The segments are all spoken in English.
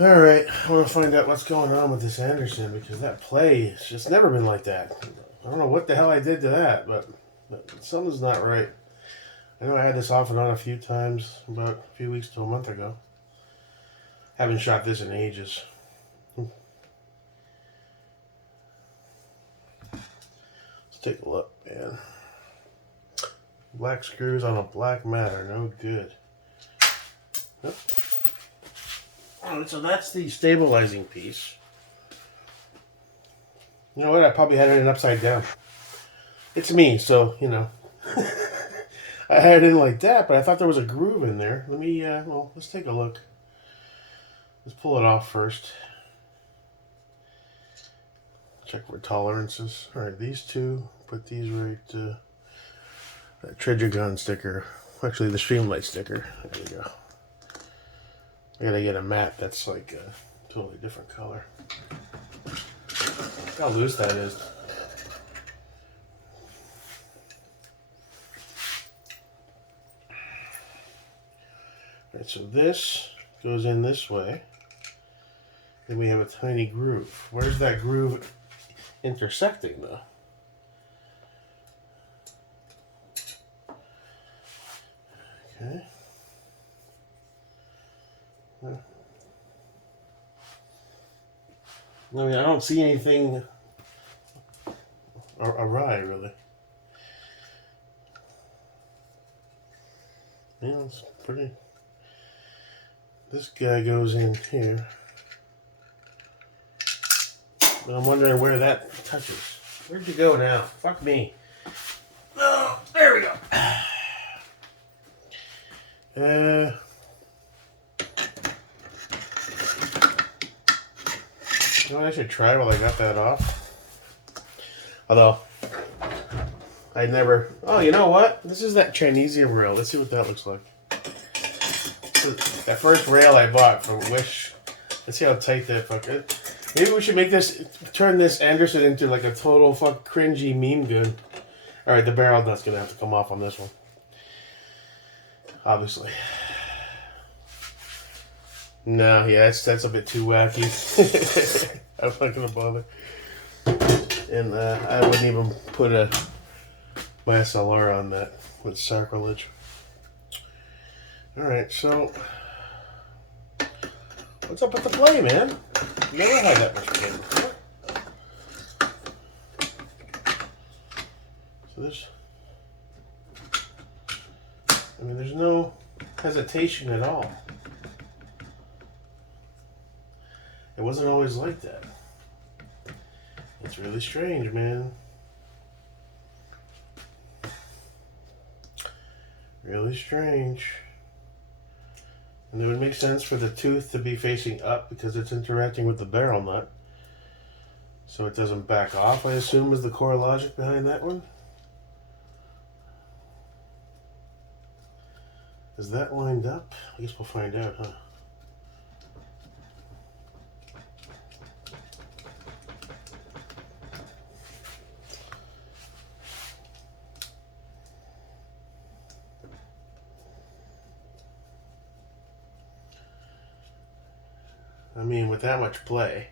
All right, I want to find out what's going on with this Anderson because that play has just never been like that. I don't know what the hell I did to that, but something's not right. I know I had this off and on a few times about a few weeks to a month ago. Haven't shot this in ages. Let's take a look, man. Black screws on a black matter, no good. Yep. Oh, so that's the stabilizing piece. You know what? I probably had it in upside down. It's me, so, you know. I had it in like that, but I thought there was a groove in there. Let me, well, let's take a look. Let's pull it off first. Check for tolerances. Alright, these two, put these right, that Trigon sticker. Actually, the Streamlight sticker. There we go. I gotta get a matte that's like a totally different color. Look how loose that is. Alright, so this goes in this way. Then we have a tiny groove. Where's that groove intersecting, though? Okay. I mean, I don't see anything awry, really. Yeah, it's pretty. This guy goes in here. But I'm wondering where that touches. Where'd you go now? Fuck me. Oh, there we go. You know what I should try while I got that off? Although, I never... Oh, you know what? This is that Chinesium rail. Let's see what that looks like. That first rail I bought from Wish. Let's see how tight that fuck is. Maybe we should make this... Turn this Anderson into like a total fuck cringy meme gun. Alright, the barrel nut's gonna have to come off on this one. Obviously. No, yeah, that's a bit too wacky. I'm not gonna bother. And I wouldn't even put my SLR on that with sacrilege. Alright, so what's up with the play, man? Never had that much play before. So there's no hesitation at all. It wasn't always like that. It's really strange, man. Really strange. And it would make sense for the tooth to be facing up because it's interacting with the barrel nut. So it doesn't back off, I assume, is the core logic behind that one. Is that lined up? I guess we'll find out, huh? I mean, with that much play,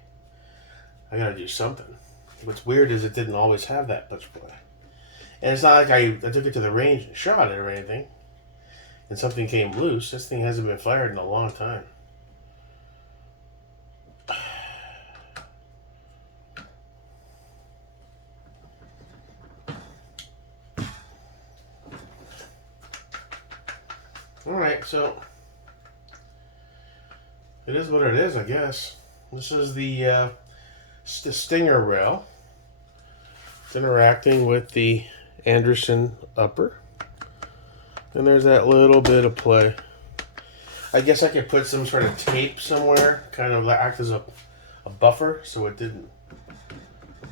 I gotta do something. What's weird is it didn't always have that much play. And it's not like I took it to the range and shot it or anything, and something came loose. This thing hasn't been fired in a long time. Alright, so it is what it is, I guess. This is the Stinger rail. It's interacting with the Anderson upper. And there's that little bit of play. I guess I could put some sort of tape somewhere, kind of act as a buffer so it didn't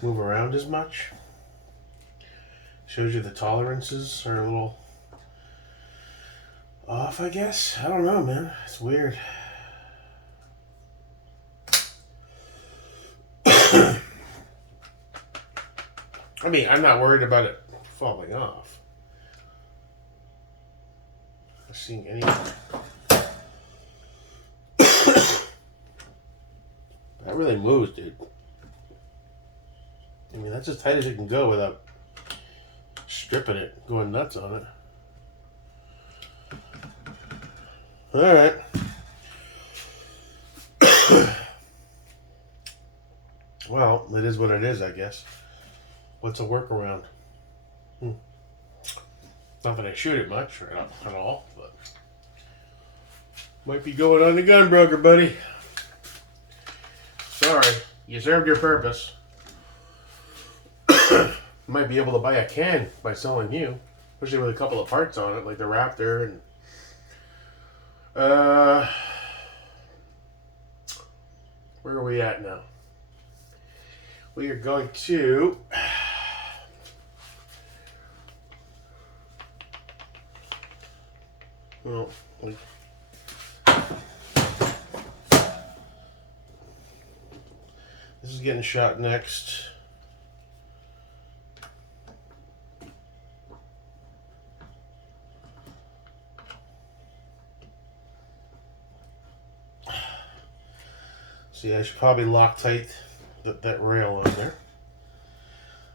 move around as much. Shows you the tolerances are a little off, I guess. I don't know, man. It's weird. I mean, I'm not worried about it falling off. I'm seeing anything. really moves, dude. I mean, that's as tight as it can go without stripping it, going nuts on it. Alright. Well, it is what it is, I guess. What's a workaround? Not that I shoot it much, or not at all, but might be going on the gun broker, buddy. Sorry, you served your purpose. Might be able to buy a can by selling you, especially with a couple of parts on it, like the Raptor and where are we at now? We are going to well, this is getting shot next. See, I should probably Loctite that rail on there.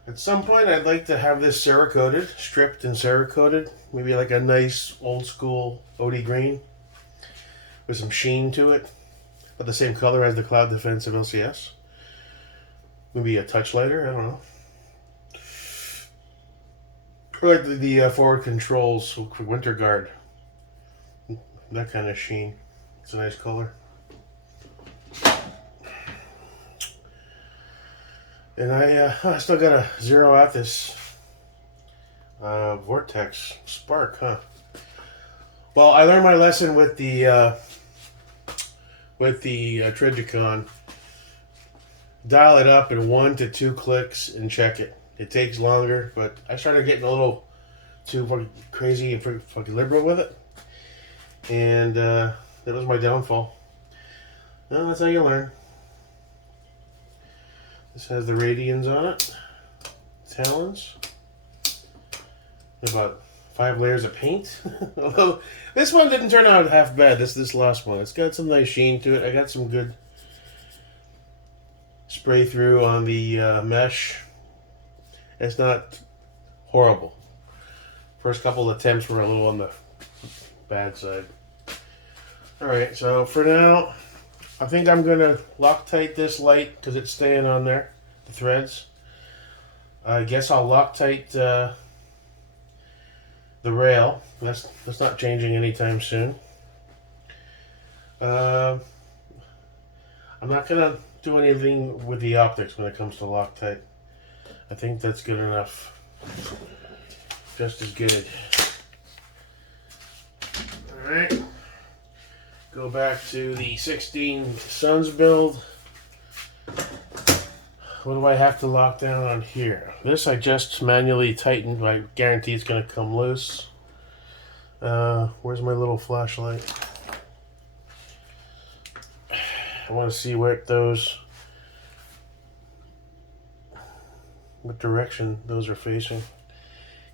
At some point, I'd like to have this Cerakoted, stripped and Cerakoted. Maybe like a nice old school OD green with some sheen to it, but the same color as the Cloud Defensive LCS. Maybe a touch lighter, I don't know. Or like the forward controls for Winter Guard. That kind of sheen. It's a nice color. And I still gotta zero out this Vortex Spark, huh? Well, I learned my lesson with the Trijicon. Dial it up in 1 to 2 clicks and check it. It takes longer, but I started getting a little too fucking crazy and fucking liberal with it, and that was my downfall. Well, that's how you learn. This has the Radians on it, Talons, about 5 layers of paint. Although this one didn't turn out half bad. This last one, it's got some nice sheen to it. I got some good spray through on the mesh. It's not horrible. First couple of attempts were a little on the bad side. All right, so for now, I think I'm going to Loctite this light because it's staying on there, the threads. I guess I'll Loctite the rail. That's not changing anytime soon. I'm not going to do anything with the optics when it comes to Loctite. I think that's good enough. Just as good. Alright. Go back to the 16 Suns build. What do I have to lock down on here? This I just manually tightened, but I guarantee it's going to come loose. Where's my little flashlight? I want to see where those, what direction those are facing.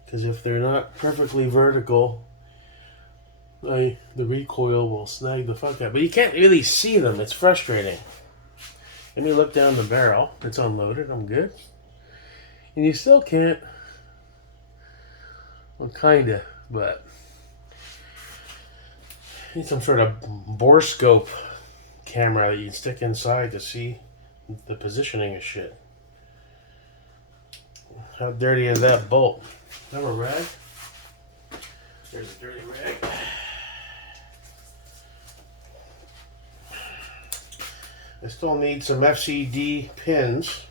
Because if they're not perfectly vertical, the recoil will snag the fuck out. But you can't really see them. It's frustrating. Let me look down the barrel. It's unloaded. I'm good. And you still can't. Well, kinda, but need some sort of borescope camera that you can stick inside to see the positioning of shit. How dirty is that bolt? Have a rag? There's a dirty rag. I still need some FCD pins.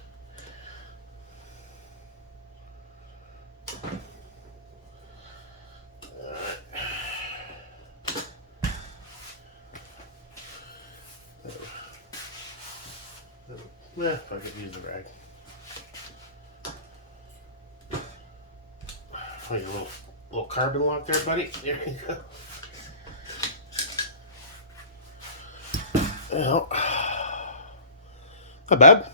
If I could use the rag. Oh, you little carbon lock there, buddy. There you go. Well, not bad.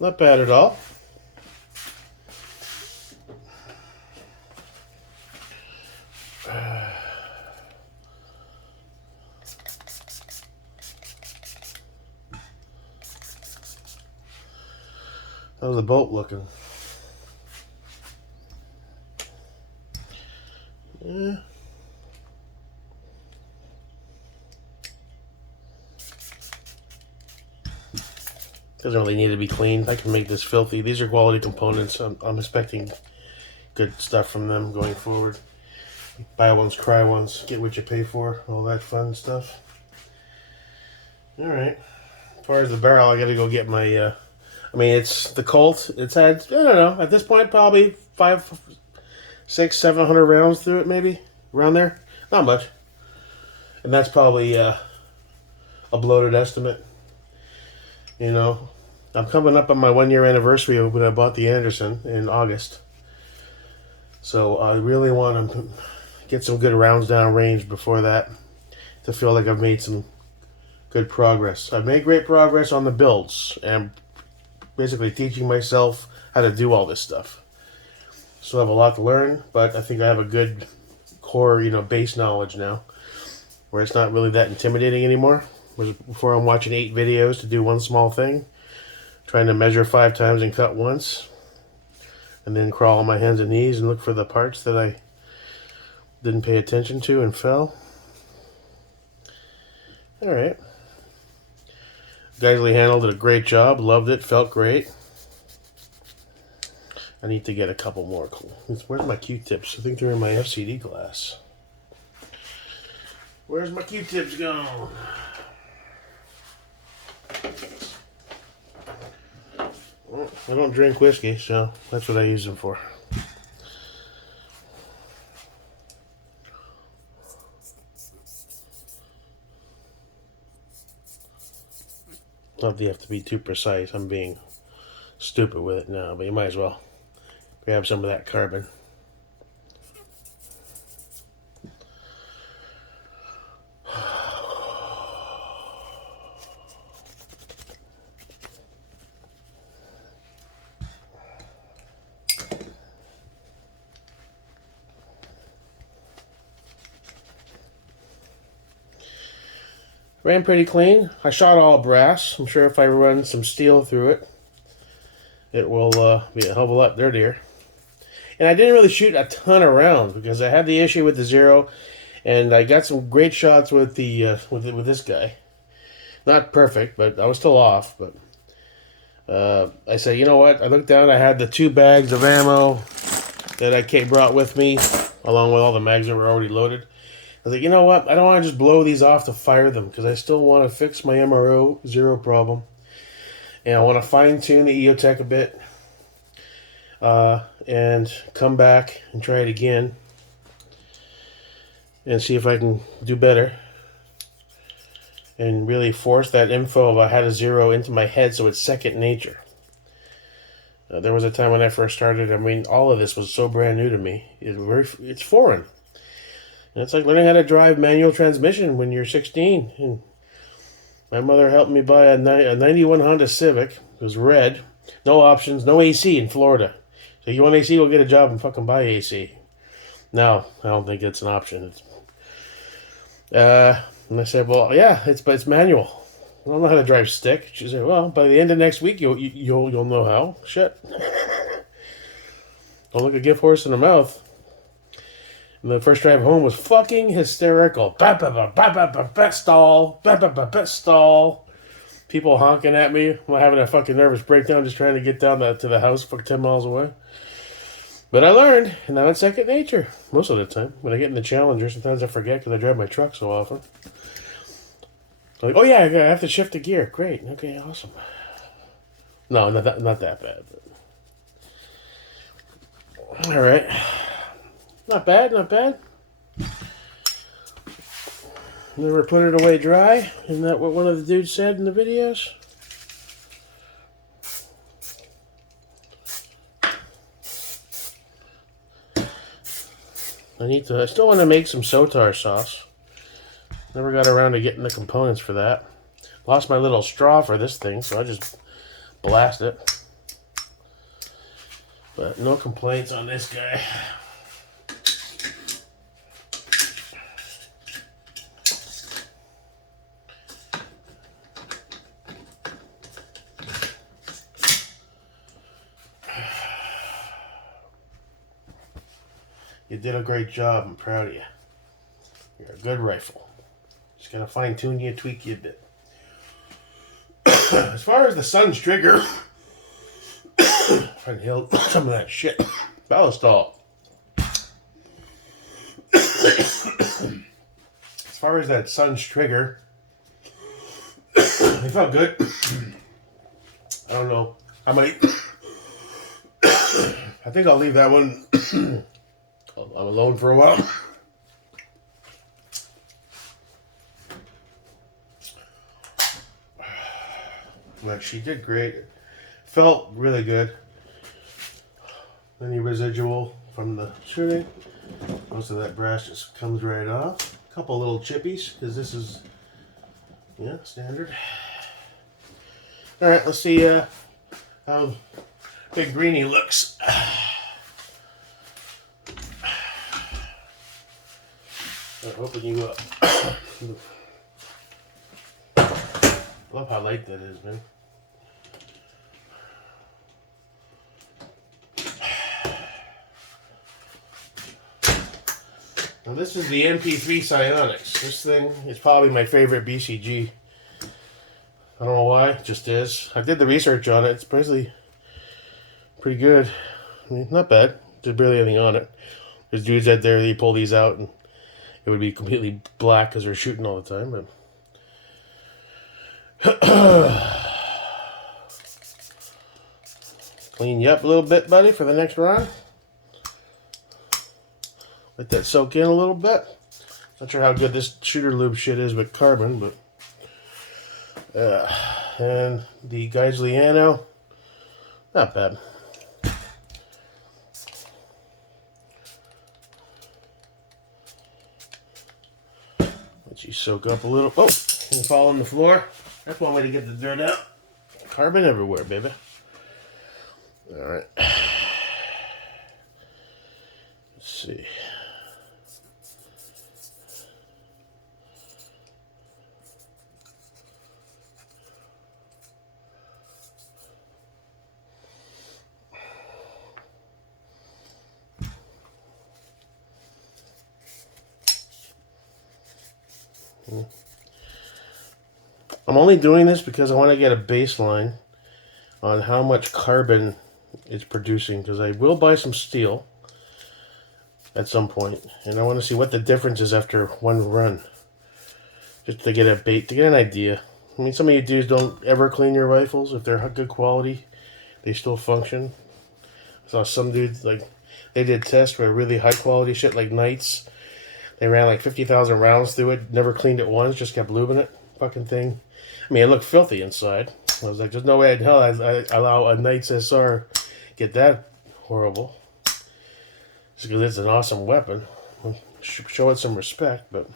Not bad at all. How's the bolt looking? Yeah. Doesn't really need to be cleaned. I can make this filthy. These are quality components. I'm expecting good stuff from them going forward. Buy once, cry once, get what you pay for, all that fun stuff. Alright. As far as the barrel, I gotta go get my, I mean, it's the Colt. It's had, I don't know, at this point, probably 500, 600, 700 rounds through it, maybe. Around there. Not much. And that's probably a bloated estimate. You know, I'm coming up on my 1-year anniversary when I bought the Anderson in August. So I really want to get some good rounds down range before that to feel like I've made some good progress. I've made great progress on the builds and basically teaching myself how to do all this stuff. Still have a lot to learn, but I think I have a good core, base knowledge now where it's not really that intimidating anymore. Before I'm watching 8 videos to do one small thing, trying to measure 5 times and cut once, and then crawl on my hands and knees and look for the parts that I didn't pay attention to and fell. Alright. Geisley handled it a great job, loved it, felt great. I need to get a couple more. Where's my Q-tips? I think they're in my FCD glass. Where's my Q-tips gone? Well, I don't drink whiskey, so that's what I use them for. Not that you have to be too precise. I'm being stupid with it now, but you might as well grab some of that carbon. Ran pretty clean. I shot all brass. I'm sure if I run some steel through it, it will be a hell of a lot dirtier. And I didn't really shoot a ton of rounds because I had the issue with the Zero, and I got some great shots with the with this guy. Not perfect, but I was still off. But I said, you know what? I looked down. I had the 2 bags of ammo that I brought with me, along with all the mags that were already loaded. I was like, you know what? I don't want to just blow these off to fire them because I still want to fix my MRO Zero problem. And I want to fine-tune the EOTech a bit. And come back and try it again. And see if I can do better. And really force that info of I had a Zero into my head so it's second nature. There was a time when I first started, I mean, all of this was so brand new to me. It's foreign. And it's like learning how to drive manual transmission when you're 16. And my mother helped me buy a 91 Honda Civic. It was red. No options, no AC in Florida. So you want AC, go get a job and fucking buy AC. No, I don't think it's an option. And I said, well, yeah, it's manual. I don't know how to drive stick. She said, well, by the end of next week, you'll know how. Shit. Don't look a gift horse in the mouth. And the first drive home was fucking hysterical. Stall. Stall. People honking at me while having a fucking nervous breakdown just trying to get down to the house fucking 10 miles away. But I learned, and now it's second nature. Most of the time. When I get in the Challenger, sometimes I forget because I drive my truck so often. Like, oh yeah, I have to shift the gear. Great. Okay, awesome. No, not that bad. All right. Not bad, not bad. Never put it away dry. Isn't that what one of the dudes said in the videos? I still want to make some Sotar sauce. Never got around to getting the components for that. Lost my little straw for this thing, so I just blast it. But no complaints on this guy. You did a great job. I'm proud of you. You're a good rifle. Just gotta fine tune you, tweak you a bit. As far as the sun's trigger, trying to heal some of that shit. Ballistol. As far as that sun's trigger, they felt good. I don't know. I might. I think I'll leave that one. I'm alone for a while. But she did great. Felt really good. Any residual from the shooting, most of that brass just comes right off. A couple little chippies, because this is, yeah, standard. All right, let's see how Big Greenie looks. I'll open you up. Love how light that is, man. Now this is the MP3 Psionics. This thing is probably my favorite BCG. I don't know why, it just is. I did the research on it. It's basically pretty good. I mean, not bad. There's barely anything on it. There's dudes out there, they pull these out and it would be completely black because they're shooting all the time. But clean you up a little bit, buddy, for the next run. Let that soak in a little bit. Not sure how good this shooter lube shit is with carbon, but and the Geisliano, not bad. Let you soak up a little. Oh, and fall on the floor. That's one way to get the dirt out. Carbon everywhere, baby. All right. Let's see. I'm only doing this because I want to get a baseline on how much carbon it's producing, because I will buy some steel at some point, and I want to see what the difference is after one run, just to get an idea. I mean, some of you dudes don't ever clean your rifles. If they're good quality, they still function. I saw some dudes, like, they did tests for really high quality shit, like Knights. They ran like 50,000 rounds through it, never cleaned it once, just kept lubing it. Fucking thing. I mean, it looked filthy inside. I was like, there's no way in hell I allow a Knights SR get that horrible. Just because it's an awesome weapon. Show it some respect, but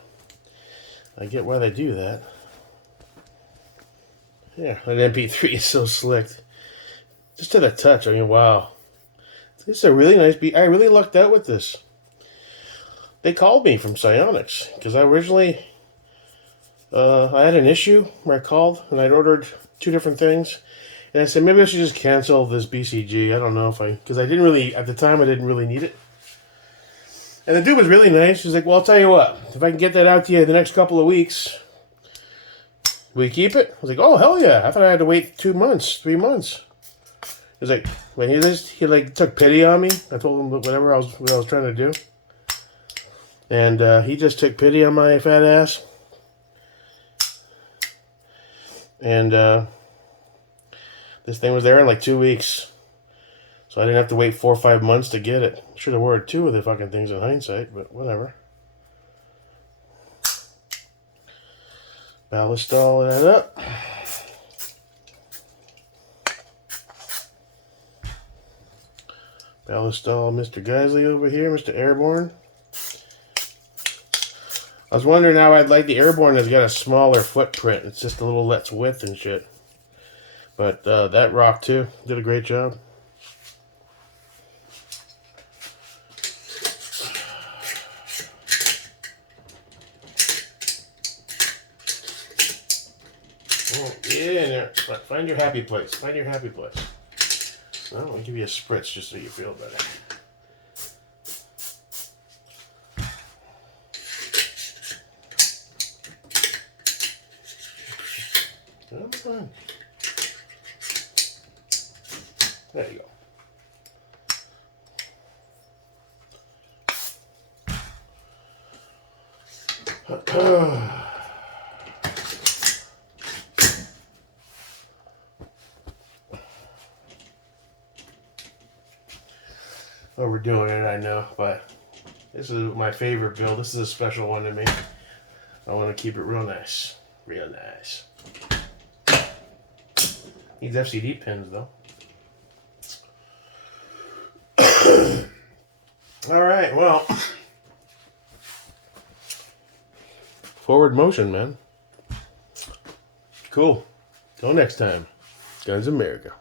I get why they do that. Yeah, that MP3 is so slick. Just to the touch, I mean, wow. This is a really nice beat. I really lucked out with this. They called me from Psionics, because I originally, I had an issue where I called, and I'd ordered 2 different things, and I said, maybe I should just cancel this BCG. I don't know if because I didn't really, at the time, I didn't really need it. And the dude was really nice. He's like, well, I'll tell you what, if I can get that out to you in the next couple of weeks, will you keep it? I was like, oh, hell yeah. I thought I had to wait 2 months, 3 months. He was like, when he like took pity on me. I told him what I was trying to do. And he just took pity on my fat ass. And this thing was there in like 2 weeks. So I didn't have to wait 4 or 5 months to get it. Should have ordered 2 of the fucking things in hindsight, but whatever. Ballast all that up. Ballast all Mr. Geisley over here, Mr. Airborne. I was wondering how I'd like the Airborne that's got a smaller footprint. It's just a little less width and shit. But that rock too did a great job. Oh, yeah, there. Find your happy place. Find your happy place. Well, I'll give you a spritz just so you feel better. fun. There you go. Overdoing it, I know, but this is my favorite build. This is a special one to me. I want to keep it real nice. Real nice. Needs FCD pins, though. All right, well. Forward motion, man. Cool. Till next time. Guns America.